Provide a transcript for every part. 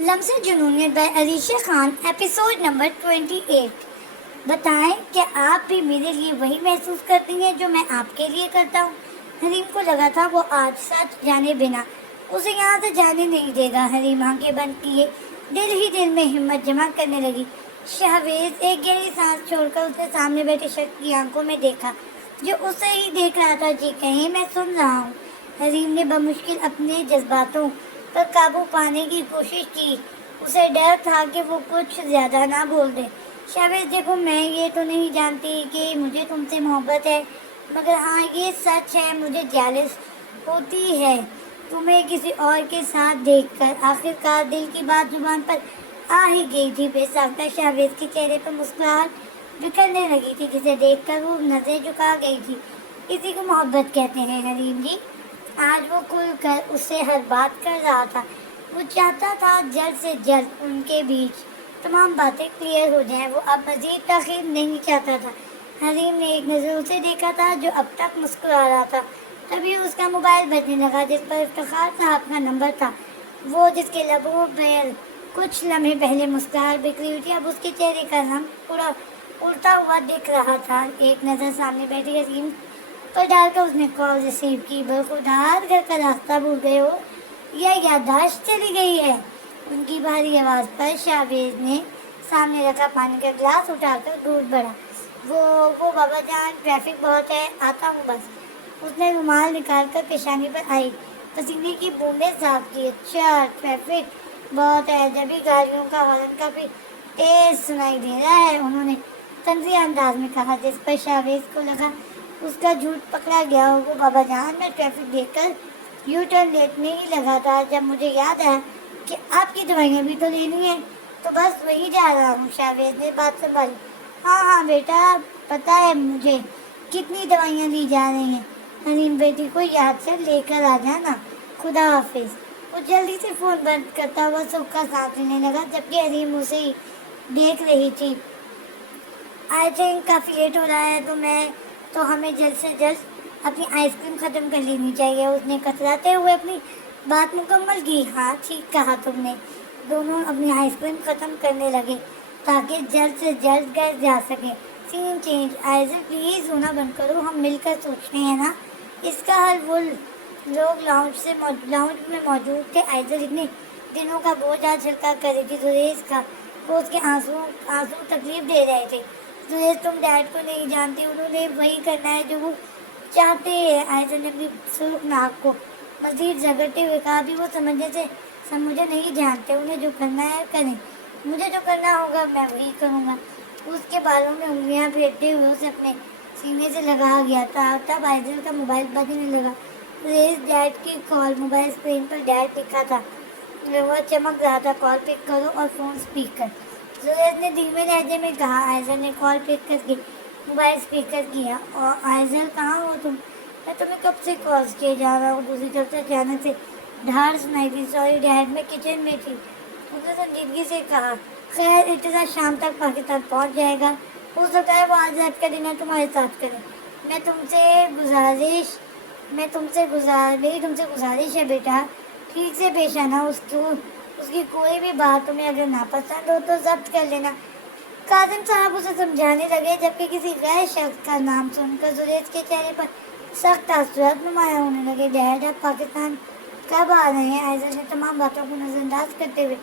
Lumps Junooniyat by Alisha Khan, episode number 28। बताएं कि आप भी मेरे लिए वही महसूस करती हैं जो मैं आपके लिए करता हूँ। हरीम को लगा था वो आज सच जाने बिना उसे यहाँ से जाने नहीं देगा। हरीम आंखें बंद किए दिल ही दिल में हिम्मत जमा करने लगी। शाहवेज एक गहरी सांस छोड़कर उसके सामने बैठे शख्स की आंखों में देखा जो उसे ही देख रहा था। जी कहीं, मैं सुन रहा हूँ। हरीम ने बमुश्किल अपने जज्बातों पर काबू पाने की कोशिश की। उसे डर था कि वो कुछ ज्यादा ना बोल दे। शाहवेज देखो, मैं ये तो नहीं जानती कि मुझे तुमसे मोहब्बत है, मगर हाँ ये सच है, मुझे जेलस होती है तुम्हें किसी और के साथ देखकर। आखिरकार दिल की बात जुबान पर आ ही गई थी। बेसाख्ता शाहवेज के चेहरे पर मुस्कुराहट बिखरने लगी थी, जिसे देखकर वो नजरें झुका गई थी। इसी को मोहब्बत कहते हैं हरीम जी। आज वो खुलकर उससे हर बात कर रहा था। वो चाहता था जल्द से जल्द उनके बीच तमाम बातें क्लियर हो जाएं। वो अब मजीद ताखीर नहीं चाहता था। हरीम ने एक नज़र उसे देखा था जो अब तक मुस्कुरा रहा था। तभी उसका मोबाइल बजने लगा, जिस पर इफ्तिखार साहब का नंबर था। वो जिसके लबों पर कुछ लम्हे पहले मुस्कुराहट बिखरी हुई थी, अब उसके चेहरे का रंग पूरा उल्टा हुआ दिख रहा था। एक नज़र सामने बैठी हरीम पर डालकर उसने कॉल रिसीव की। बरखुदार घर का रास्ता भूल गए हो या याददाश्त चली गई है? उनकी भारी आवाज़ पर शाहवेज ने सामने रखा पानी का गिलास उठाकर दूध बढ़ा। वो बाबा जान, ट्रैफिक बहुत है, आता हूँ बस। उसने रुमाल निकालकर पेशानी पर आई, पसीने की बूंदें साफ की। अच्छा, ट्रैफिक बहुत है, जब भी गाड़ियों का हॉर्न काफी तेज सुनाई दे रहा है, उन्होंने तंजी अंदाज में कहा, जिस पर शाहवेज को लगा उसका झूठ पकड़ा गया हो। वो बाबा जान, मैं ट्रैफिक देखकर यू टर्न लेने ही लगा था, जब मुझे याद आया कि आपकी दवाइयाँ भी तो लेनी है, तो बस वही जा रहा हूँ। शाहवेज ने बात संभाली। हाँ हाँ बेटा, पता है मुझे कितनी दवाइयाँ ली जा रही हैं। हनीम बेटी को याद से लेकर आ जाना। खुदा हाफिज। वो जल्दी से फोन बंद करता हुआ सुख का सांस लेने लगा, जबकि हनीम उसे ही देख रही थी। आई थिंक काफ़ी लेट हो रहा है, तो हमें जल्द से जल्द अपनी आइसक्रीम ख़त्म कर लेनी चाहिए। उसने कतराते हुए अपनी बात मुकम्मल की। हाँ ठीक कहा तुमने। दोनों अपनी आइसक्रीम ख़त्म करने लगे ताकि जल्द से जल्द घर जा सके। Scene change. आइजल प्लीज़ रोना बंद करो, हम मिलकर सोचते हैं ना इसका हल। वो लोग लाउंज में मौजूद थे। आइजल इतने दिनों का बोझ आज हल्का कर रही थी। जुरेज का वो उसके आंसू आंसू तकलीफ दे रहे थे। जुरेज, तुम डैड को नहीं जानती, उन्होंने वही करना है जो वो चाहते हैं। आयशा ने अपनी सुर्ख नाक को मजीद झगड़ते हुए कहा, अभी वो मुझे नहीं जानते, उन्हें जो करना है करें, मुझे जो करना होगा मैं वही करूँगा। उसके बालों में उंगलियां फेरते हुए उसे अपने सीने से लगा गया था। तब आयशा का मोबाइल बजने लगा। रेज डैड की कॉल। मोबाइल स्क्रीन पर डैड लिखा था। वह चमक रहा था। कॉल पिक करो और फोन स्पीकर। जुरेज ने धीमे लहजे में कहा। आयशा ने कॉल पिक करके मोबाइल स्पीकर किया। और आयशा, कहाँ हो तुम? मैं तुम्हें कब से कॉल्स किए जा रहा हूँ। दूसरी तरफ से अचानक से ढार सुनाई दी। सॉरी डैड, मैं किचन में थी। उसने संजीदगी से कहा, खैर इतना शाम तक पाकिस्तान पहुँच जाएगा, हो सकता है वो आज रात का डिनर तुम्हारे साथ करे। मैं तुमसे गुजारिश मेरी तुमसे गुजारिश है बेटा, ठीक से पेश आना। उसकी कोई भी बात तुम्हें अगर नापसंद हो तो जब्त कर लेना। काजिम साहब उसे समझाने लगे, जबकि किसी गैर शख्स का नाम सुनकर जुरेज के चेहरे पर सख्त तासुरात नुमाया होने लगे। डैड, आप पाकिस्तान कब आ रहे हैं? आयशा ने तमाम बातों को नज़रअंदाज करते हुए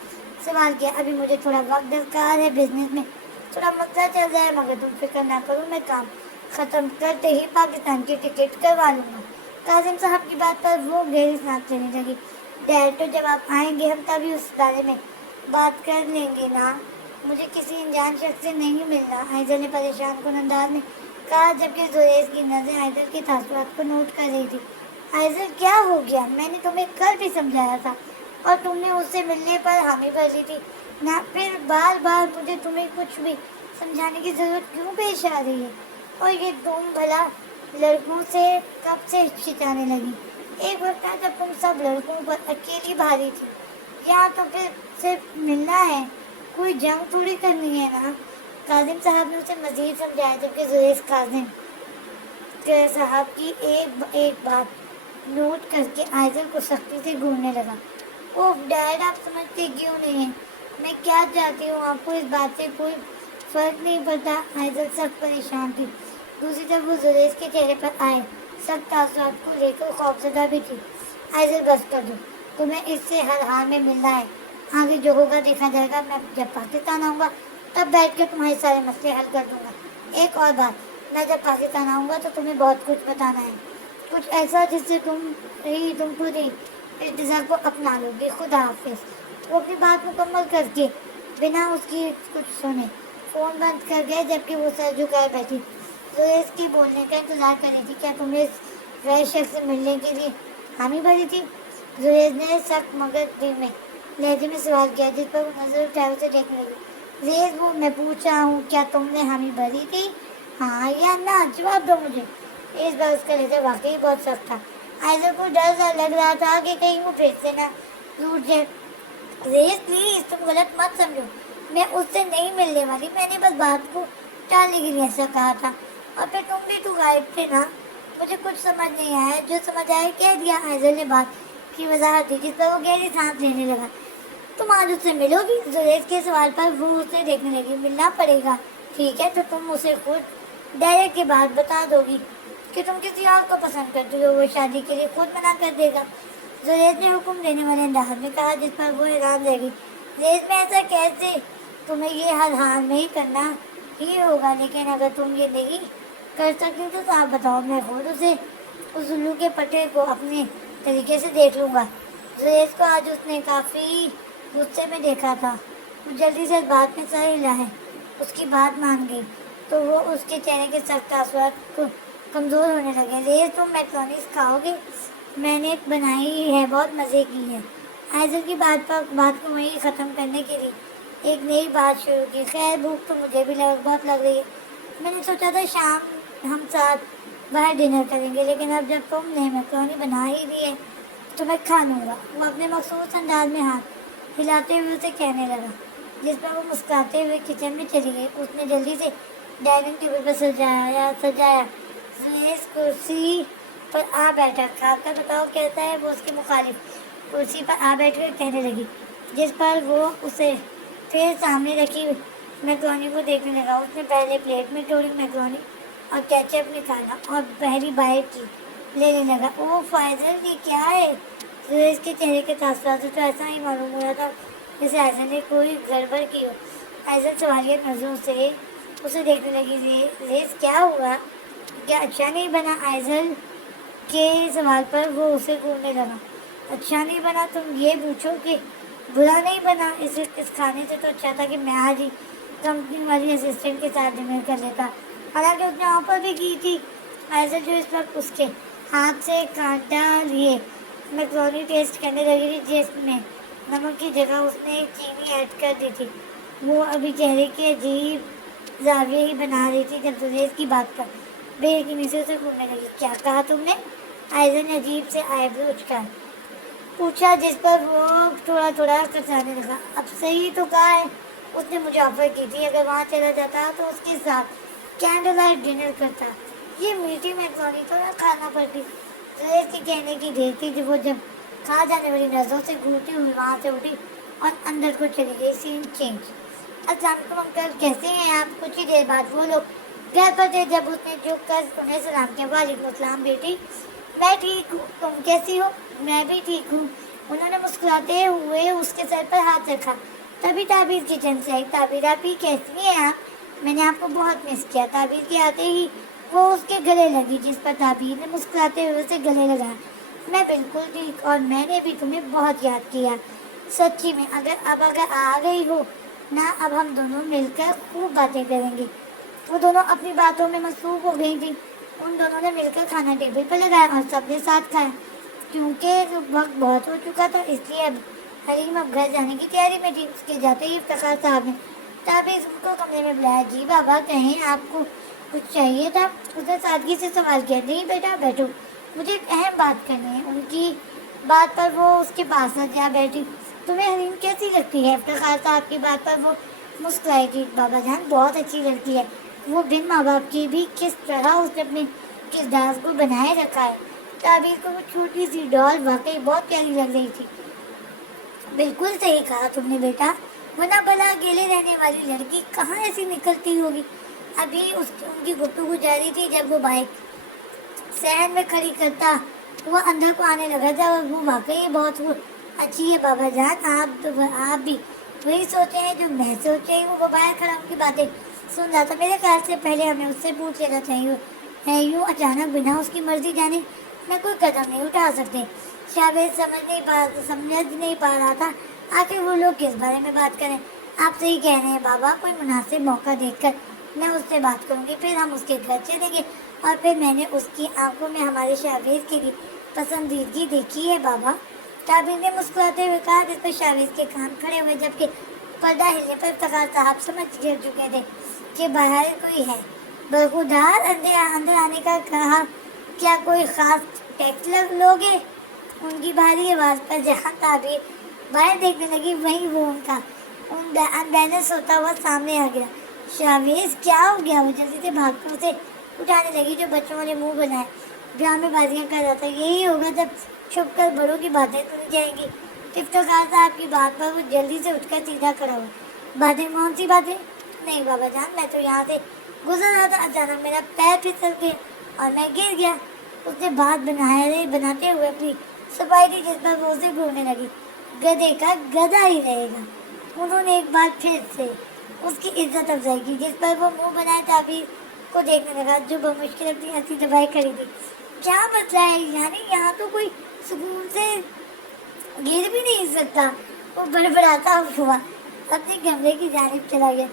सवाल किया। अभी मुझे थोड़ा वक्त दरकार है, बिजनेस में थोड़ा मसला चल रहा है, मगर तुम फिक्र ना करो, मैं काम ख़त्म करते ही पाकिस्तान की टिकट करवा लूँगा। काजिम साहब की बात पर वो गहरी सांस लेने लगी। डैड, तो जब आप आएंगे हम तभी उस बारे में बात कर लेंगे ना, मुझे किसी अनजान शख्स से नहीं मिलना। आयशा ने परेशान कुन अंदाज में कहा, जबकि जुरेज की नज़र आयशा के तासुरात को नोट कर रही थी। आयशा, क्या हो गया? मैंने तुम्हें कल भी समझाया था और तुमने उससे मिलने पर हामी भर ली थी ना, फिर बार बार मुझे तुम्हें कुछ भी समझाने की ज़रूरत क्यों पेश आ रही है? और ये तुम भला लड़कों से कब से हिचकिचाने लगी? एक वक्त था जब तुम सब लड़कों पर अकेली भारी थी। यहाँ तो फिर सिर्फ मिलना है, कोई जंग थोड़ी करनी है ना। काजिम साहब ने उसे मजीद समझाया, जबकि जुरेज काजिम साहब की एक एक बात नोट करके आयशा को सख्ती से घूरने लगा। ओह डैड, आप समझते क्यों नहीं हैं? मैं क्या चाहती हूँ, आपको इस बात से कोई फर्क नहीं पड़ता। आइजल सख्त परेशान थी। दूसरी तरफ वो जुरेज के चेहरे पर आए सख्त तासुरात को लेकर खौफजदा भी थी। आइजल बस कर दो, तुम्हें इससे हर हाल में मिलना है। आगे जो होगा देखा जाएगा। मैं जब पाकिस्तान आऊँगा तब बैठ कर तुम्हारे सारे मसले हल कर दूंगा। एक और बात, मैं जब पाकिस्तान आऊँगा तो तुम्हें बहुत कुछ बताना है, कुछ ऐसा जिससे तुम खुद ही इस डिज़ाइन को अपना लोगे। खुदा हाफिज। वो अपनी बात मुकम्मल करके बिना उसकी कुछ सुने फ़ोन बंद कर गए, जबकि वो सर झुकाए बैठी जुरेज के बोलने का इंतजार कर रही थी। क्या तुमने इस गैर शख्स से मिलने के लिए हामी भरी थी? जुरेज ने सख्त मगर धीमे लहजे में सवाल किया, जिस पर वो नजर उठाए उसे देखने लगी। जुरेज, वो मैं पूछ रहा हूँ, क्या तुमने हामी भरी थी? हाँ या ना, जवाब दो मुझे। इस बार उसका लहजा वाकई बहुत सख्त था। आइजल को डर सा लग रहा था कि कहीं वो फिर से ना रूठ जाए। रेस प्लीज, तुम गलत मत समझो, मैं उससे नहीं मिलने वाली। मैंने बस बात को टालने के लिए ऐसा कहा था। और फिर तुम भी तो गायब थे ना। मुझे कुछ समझ नहीं आया, जो समझ आया कह दिया। आइजल ने बात की वजाहत दी, जिस पर वो गहरी सांस लेने लगा। तुम आज उससे मिलोगी? जुरेज के सवाल पर वो उसे देखने लगी। मिलना पड़ेगा, ठीक है, तो तुम उसे खुद डायरेक्ट के बाद बता दोगी कि तुम किसी और को पसंद करती हो। वो शादी के लिए खुद मना कर देगा। जुरेज ने हुक्म देने वाले अंदाज में कहा, जिस पर वो हैरान रह गई। जुरेज में ऐसा कैसे? तुम्हें ये हर हाल में ही करना ही होगा, लेकिन अगर तुम ये नहीं कर सकती तो आप बताओ, मैं खुद उसे उस उल्लू के पट्टे को अपने तरीके से देख लूँगा। जुरेज को आज उसने काफ़ी गुस्से में देखा था। वो जल्दी से इस बात में सर हिला है, उसकी बात मान गई तो वो उसके चेहरे के सख्त तासुरात को कमज़ोर होने लगे। रेज, तुम मैक्रोनीस खाओगे? मैंने बनाई है, बहुत मज़े की है। आइजल की बात को वहीं ख़त्म करने के लिए एक नई बात शुरू की। खैर, भूख तो मुझे भी बहुत लग रही है। मैंने सोचा था शाम हम साथ बाहर डिनर करेंगे, लेकिन अब जब तुमने मैक्रोनी बना ही दी है तो मैं खा लूँगा। वो अपने मखसूस अंदाज में हाथ हिलाते हुए उसे कहने लगा, जिस पर वो मुस्कुराते हुए किचन में चली गई। उसने जल्दी से डाइनिंग टेबल पर सजाया। जुरेज कुर्सी पर आ बैठा। खाकर बताओ कैसा है? वो उसके मुखालिफ कुर्सी पर आ बैठकर कहने लगी, जिस पर वो उसे फिर सामने रखी मैक्रोनी को देखने लगा। उसने पहले प्लेट में थोड़ी मैक्रोनी और केचप निकाला और पहली बाइट की लेने लगा। ओह फाइजल, ये क्या है? जुरेज के चेहरे के तासुरात से तो ऐसा ही मालूम हो रहा था जैसे आइजल ने कोई गड़बड़ की हो। आइजल सवालिया नजरों से उसे देखने लगी। रेस, क्या हुआ? क्या अच्छा नहीं बना? आइजल के सवाल पर वो उसे घूरने लगा। अच्छा नहीं बना? तुम ये पूछो कि बुरा नहीं बना? इस खाने से तो अच्छा था कि मैं आज ही कंपनी वाली असिस्टेंट के साथ डिनर कर लेता। हालांकि उसने ऑफर भी की थी। आइजल जो इस वक्त उसके हाथ से कांटा लिए मैक्रोनी टेस्ट करने लगी थी, जिसमें नमक की जगह उसने चीनी ऐड कर दी थी। वो अभी चेहरे के अजीब जाविये ही बना रही थी जब जुरेज की बात पर बेयकीनी से उसे घूरने लगी। क्या कहा तुमने? आइजल ने अजीब से आईब्रो उचकाए पूछा, जिस पर वो थोड़ा थोड़ा कतराने लगा। अब सही तो कहा है, उसने मुझे ऑफर की थी अगर वहाँ चला जाता तो उसके साथ कैंडल लाइट डिनर करता। ये मीठी मैक्रोनी तो ना खाना पड़ती। जुरेज के कहने की देर थी जब वो खा जाने वाली नजरों से घूरती हुई वहाँ से उठी और अंदर को चली गई। Scene change. अस्सलाम वालेकुम अंकल, कैसे हैं आप? कुछ ही देर बाद वो लोग घर पर थे जब उसने झुक कर उन्हें सलाम किया। वालेकुम अस्सलाम बेटी, मैं ठीक हूँ, तुम कैसी हो? मैं भी ठीक हूँ। उन्होंने मुस्कुराते हुए उसके सर पर हाथ रखा। तभी ताबीर किचन से आई। ताबीर, आप ही कैसी हैं आप? मैंने आपको बहुत मिस किया। ताबीर के आते ही वो उसके गले लगी, जिस पर ताबीर ने मुस्कुराते हुए उसे गले लगाया। मैं बिल्कुल ठीक, और मैंने भी तुम्हें बहुत याद किया, सच्ची में। अगर आ गई हो ना, अब हम दोनों मिलकर खूब बातें करेंगे। वो दोनों अपनी बातों में मसरूफ हो गई थी। उन दोनों ने मिलकर खाना टेबल पर लगाया और सबने साथ खाया। क्योंकि वक्त बहुत हो चुका था, इसलिए अब हलीम अब घर जाने की तैयारी में थी। उसके जाते ही इफ्तिखार साहब ने ताबीर को कमरे में बुलाया। जी बाबा, कहें आपको कुछ चाहिए था? उसने सादगी से सवाल किया। नहीं बेटा, बैठो, मुझे एक अहम बात करनी है। उनकी बात पर वो उसके पास न जा बैठी। तुम्हें हलीम कैसी लगती है? इफ्तिखार साहब की बात पर वो मुस्कुराई थी। बाबा जान, बहुत अच्छी लड़की है। वो बिन माँ बाप की भी किस तरह उसने अपने किरदार को बनाए रखा है। ताबीर को वो छोटी सी डॉल वाकई बहुत प्यारी लग रही थी। बिल्कुल सही कहा तुमने बेटा, वरना भला अकेले रहने वाली लड़की कहाँ ऐसी निकलती होगी। अभी उनकी गुफ्तगू जारी थी जब वो बाइक सहन में खड़ी करता वो अंदर को आने लगा था, और वो वाकई बहुत अच्छी है बाबा जान। आप भी वही सोचे हैं जो मैं सोच रही हूँ। वो बाहर खड़ा उनकी बातें सुन रहा था। मेरे ख्याल से पहले हमें उससे पूछ लेना चाहिए है, यूँ अचानक बिना उसकी मर्जी जाने मैं कोई कदम नहीं उठा सकते। शायद समझ नहीं पा रहा था आखिर वो लोग किस बारे में बात करें। आप सही कह रहे हैं बाबा, कोई मुनासिब मौका देखकर मैं उससे बात करूंगी, फिर हम उसके घर चलेंगे। और फिर मैंने उसकी आंखों में हमारे शावेज की भी पसंदीदगी देखी है बाबा। ताबिर ने मुस्कुराते हुए कहा, जिस पर शावेज के कान खड़े हुए, जबकि पर्दा हिलने पर इफ्तिखार साहब समझ चुके थे कि बाहर कोई है। बरखुरदार अंदर आने का कहा, क्या कोई खास टैक्स लोगे? उनकी भारी आवाज़ पर जहाँ ताबीर बाहर देखने लगी, वहीं वो उनका अनबैलेंस होता हुआ सामने आ गया। शावेज क्या हो गया? वो जल्दी से भागकर उसे उठाने लगी, जो बच्चों वाले मुंह बनाए ड्रामेबाजियाँ कर रहा था। यही होगा जब छुप कर बड़ों की बातें सुनी जाएंगी। इफ्तिखार साहब की बात पर वो जल्दी से उठकर सीधा खड़ा हुआ। बातें? कौन सी बातें? नहीं बाबा जान, मैं तो यहाँ से गुजर रहा था, अचानक मेरा पैर फिसल गया और मैं गिर गया। उसने बात बनाते हुए अपनी सफाई दी, जिस पर वो उसे घूरने लगी। गधे का गधा ही रहेगा। उन्होंने एक बार फिर से उसकी इज्जत अफजाई की, जिस पर वो मुंह बनाए ताबीर को देखने लगा, जो बमुश्किल अपनी हंसी दबाए खड़ी थी। क्या मसला है? यानी यहाँ तो कोई सुकून से गिर भी नहीं सकता। वो बड़बड़ाता हुआ अपने कमरे की जानिब चला गया,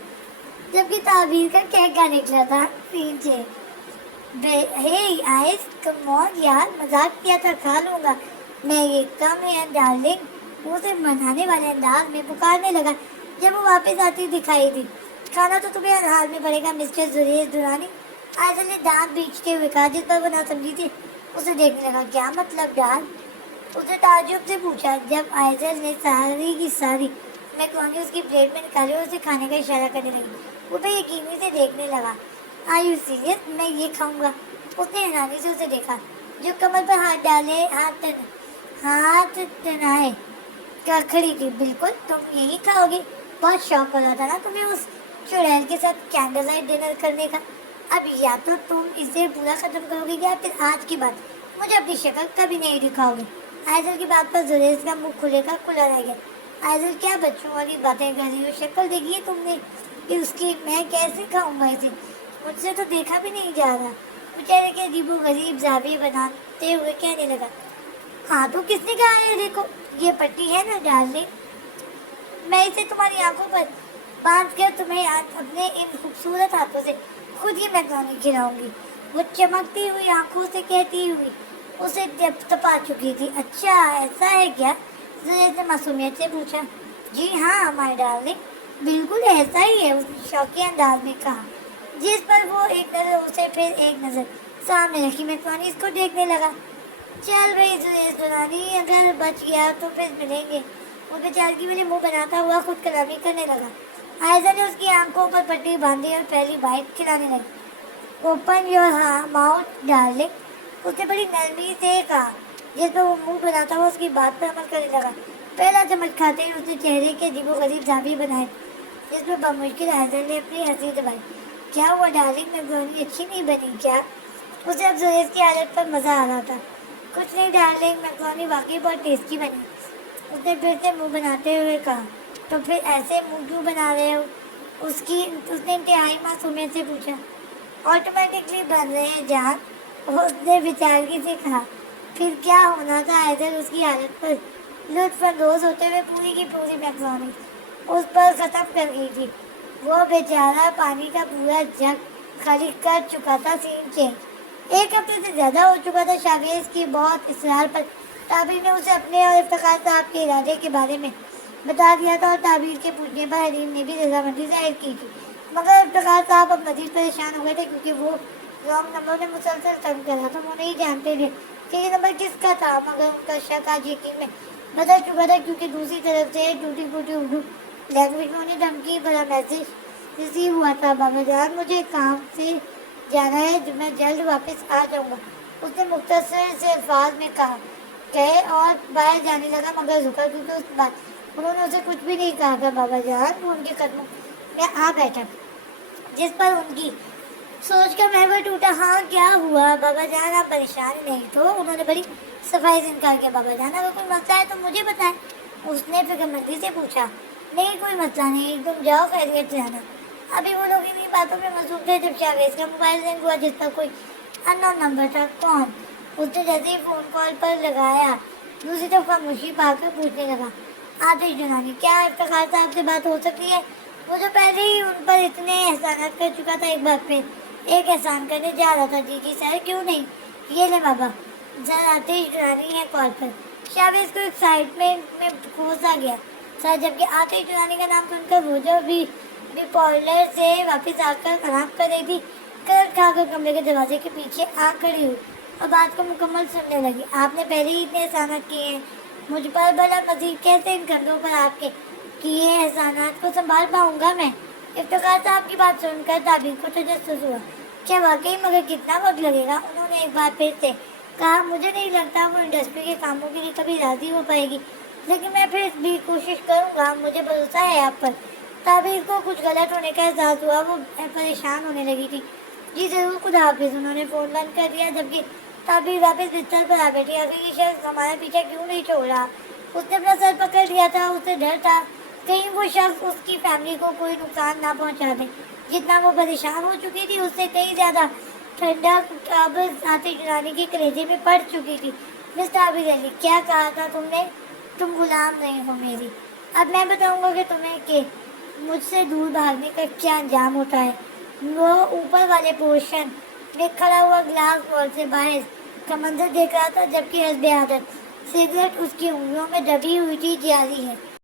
जबकि ताबीर का कहका निकला था सीन से, हे आइस कम ऑन यार, मजाक किया था, खा लूंगा मैं, ये कम है डार्लिंग। वो उसे मनाने वाले अंदाज में पुकारने लगा जब वो वापस आती दिखाई दी। खाना तो तुम्हें हर हाल में पड़ेगा मिस्टर जुरेज दुरानी, आयशा ने दांत बीचते हुए कहा, जिस पर वो ना समझी थी उसे देखने लगा। क्या मतलब डाल? उसने ताज्जुब से पूछा, जब आयशा ने सारी की सारी मैक्रोनी उसकी प्लेट में निकाली और उसे खाने का इशारा करने लगी। वो बेयकीनी से देखने लगा। Are you serious? मैं ये खाऊंगा? उसने हैरानी से उसे देखा, जो कमर पर हाथ डाले हाथ तनाए क्या खड़ी थी। बिल्कुल, तुम यही खाओगी? बहुत शौक हो रहा था ना तुम्हें उस चुड़ैल के साथ कैंडल लाइट डिनर करने का। अब या तो तुम इसे पूरा खत्म करोगे या फिर आज की बात मुझे अपनी शक्ल कभी नहीं दिखाओगे। आयजल की बात पर जुरेज का मुंह खुला रह गया। आयजल, क्या बच्चों वाली बातें कर रही हो? शक्ल देखी है तुमने कि उसकी? मैं कैसे खाऊंगा इसे? मुझसे तो देखा भी नहीं जा रहा। बेचारे के अजीबो गरीब जाविये बनाते हुए कहने लगा, हाँ तो किसने कहा है? देखो ये पट्टी है ना डार्लिंग, मैं इसे तुम्हारी आंखों पर बांध कर तुम्हें अपने इन खूबसूरत हाथों से खुद ही मैक्रोनी खिलाऊंगी। वो चमकती हुई आंखों से कहती हुई उसे तपा चुकी थी। अच्छा ऐसा है क्या? जैसे मासूमियत से पूछा। जी हाँ माय डार्लिंग, बिल्कुल ऐसा ही है, उसने शौकिया अंदाज में कहा, जिस पर वो एक नज़र उसे फिर एक नज़र सामने रखी मैक्रोनी इसको देखने लगा। चल भाई जुरेज दुरानी, अगर बच गया तो फिर मिलेंगे। वो बेचारगी वाले मुंह बनाता हुआ खुद कलामी करने लगा। आयजा ने उसकी आंखों पर पट्टी बांधी और पहली बाइट खिलाने लगी। ओपन योर माउथ डार्लिंग, उसने बड़ी नरमी से कहा, जिस पर वो मुंह बनाता हुआ उसकी बात पर अमल करने लगा। पहला चम्मच खाते ही उसने चेहरे के अजीबो गरीब जावी बनाए, जिसमें बमुश्किल आयजा ने अपनी हंसी दबाई। क्या हुआ डार्लिंग, मैक्रोनी अच्छी नहीं बनी क्या? उसे अब जुरेज की आदत पर मज़ा आ रहा था। कुछ नहीं डार्लिंग, मैक्रोनी वाकई बहुत टेस्टी बनी, उसने फिर से मुंह बनाते हुए कहा। तो फिर ऐसे मुंह क्यों बना रहे हो? उसने इंतहाई मासूमियत से पूछा। ऑटोमेटिकली बन रहे हैं जान, उसने बेचारगी से कहा। फिर क्या होना था? ऐसे उसकी हालत पर लुत्फानंदोज होते हुए पूरी की पूरी मैक्रोनी उस पर ख़त्म कर गई थी। वो बेचारा पानी का पूरा जग खाली कर चुका था। Scene change. एक हफ्ते से ज़्यादा हो चुका था। शावेज की बहुत इसरार पर ताबीर ने उसे अपने और इफ्तिखार साहब के इरादे के बारे में बता दिया था, और ताबीर के पूछने पर हरीम ने भी रजामंदी जाहिर की थी। मगर इफ्तिखार साहब अब मजीद परेशान हो गए थे, क्योंकि वो रॉन्ग नंबर में मुसलसल तंग कर रहा था। वो नहीं जानते थे कि ये नंबर किसका था, मगर उनका शक आज यकीन में बदल चुका था, क्योंकि दूसरी तरफ से टूटी फूटी उर्दू लैंग्वेज में उन्हें धमकी भरा मैसेज रिसीव हुआ था। बाबा जान, मुझे काम से जाना है, मैं जल्द वापस आ जाऊँगा, उसने मुख्तसर से अल्फाज में कहा, गए और बाहर जाने लगा, मगर रुका, क्योंकि उस انہوں نے اسے کچھ بھی نہیں کہا تھا بابا جان، وہ ان کے قدموں میں آ بیٹھا، جس پر ان کی سوچ کر محور ٹوٹا۔ ہاں کیا ہوا بابا جان، آپ پریشان نہیں تو؟ انہوں نے بڑی صفائی سے انکار کیا۔ بابا جان اگر کوئی مسئلہ ہے تو مجھے بتائیں، اس نے فکر مندی سے پوچھا۔ نہیں کوئی مسئلہ نہیں، تم جاؤ خیریت سے آنا۔ ابھی وہ لوگ انہیں باتوں میں مصروف تھے جب شاویز کا موبائل رنگ ہوا، جس پر کوئی انون نمبر تھا۔ کون؟ اس نے جیسے ہی فون کال پر لگایا دوسری طرف خاموشی پا کر پوچھنے لگا، آتش جنانی، کیا افتخار صاحب سے بات ہو سکتی ہے؟ وہ جو پہلے ہی ان پر اتنے احسانات کر چکا تھا، ایک بار پھر ایک احسان کرنے جا رہا تھا۔ جی جی سر، کیوں نہیں، یہ لے بابا، سر آتش جنانی ہے کال پر۔ شاویز کو ایکسائٹمنٹ میں کھوسا گیا سر، جبکہ آتش جنانی کا نام سن کر وہ جو بھی پارلر سے واپس آ کر آرام کر رہی تھی، کرٹ کھا کر کمرے کے دروازے کے پیچھے آ کھڑی ہوئی اور بات کو مکمل سننے لگی۔ آپ نے پہلے ہی اتنے احسانات کیے ہیں مجھ پر، بڑا مزید کیسے ان کندھوں پر آپ کے کیے احسانات کو سنبھال پاؤں گا میں؟ افتخار صاحب کی بات سن کر تعبیر کو تجسس ہوا۔ کیا واقعی؟ مگر کتنا وقت لگے گا؟ انہوں نے ایک بار پھر سے کہا، مجھے نہیں لگتا وہ انڈسٹری کے کاموں کے لیے کبھی راضی ہو پائے گی، لیکن میں پھر بھی کوشش کروں گا، مجھے بھروسہ ہے آپ پر۔ تعبیر کو کچھ غلط ہونے کا احساس ہوا، وہ پریشان ہونے لگی تھی۔ جی ضرور، خدا حافظ۔ انہوں نے فون بند کر دیا، جبکہ تعبیر واپس بستر پر آ بیٹھی۔ آخر یہ شخص ہمارا پیچھا کیوں نہیں چھوڑ رہا؟ اس نے اپنا سر پکڑ لیا تھا، اسے ڈر تھا کہیں وہ شخص اس کی فیملی کو کوئی نقصان نہ پہنچا دے۔ جتنا وہ پریشان ہو چکی تھی، اس سے کہیں زیادہ ٹھنڈا قابض آتش جنانی کے کلیجے میں پڑ چکی تھی۔ مسٹر عابد علی، کیا کہا تھا تم نے؟ تم غلام نہیں ہو میری۔ اب میں بتاؤں گا کہ تمہیں کہ مجھ سے دور بھاگنے کا کیا انجام ہوتا ہے۔ وہ اوپر والے پورشن میں کھڑا ہوا گلاس وال سے باہر کا منظر دیکھ رہا تھا، جبکہ حسب عادت سگریٹ اس کی انگلیوں میں دبی ہوئی تھی۔ جاری ہے